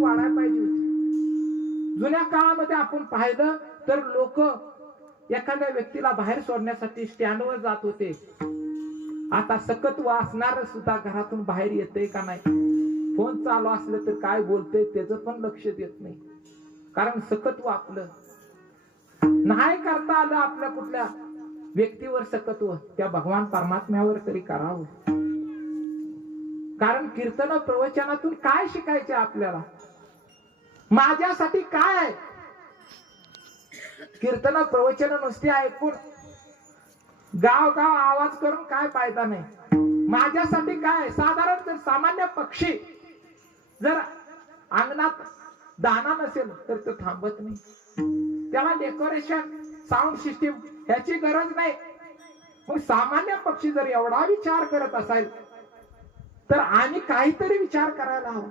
वाढायला पाहिजे होती. जुन्या काळामध्ये आपण पाहिलं तर लोक एखाद्या व्यक्तीला बाहेर सोडण्यासाठी स्टँडवर जात होते. आता सकत वाचणार सुद्धा घरातून बाहेर येते का नाही? फोन चालू असलं तर काय बोलते त्याचं पण लक्ष देत नाही. कारण सकत्व आपलं नाही करता आलं आपल्या कुठल्या व्यक्तीवर सकत्व त्या भगवान परमात्म्यावर तरी करावं. कारण कीर्तन प्रवचनातून काय शिकायचे आपल्याला? माझ्यासाठी काय आहे? कीर्तन प्रवचन नुसती ऐकून गाव गाव आवाज करून काय फायदा नाही. माझ्यासाठी काय साधारण जर सामान्य पक्षी जर अंगणात दाना नसेल तर तो थांबत नाही. त्याला डेकोरेशन साऊंड सिस्टीम ह्याची गरज नाही. मग सामान्य पक्षी जर एवढा विचार करत असाल तर आम्ही काहीतरी विचार करायला हवा.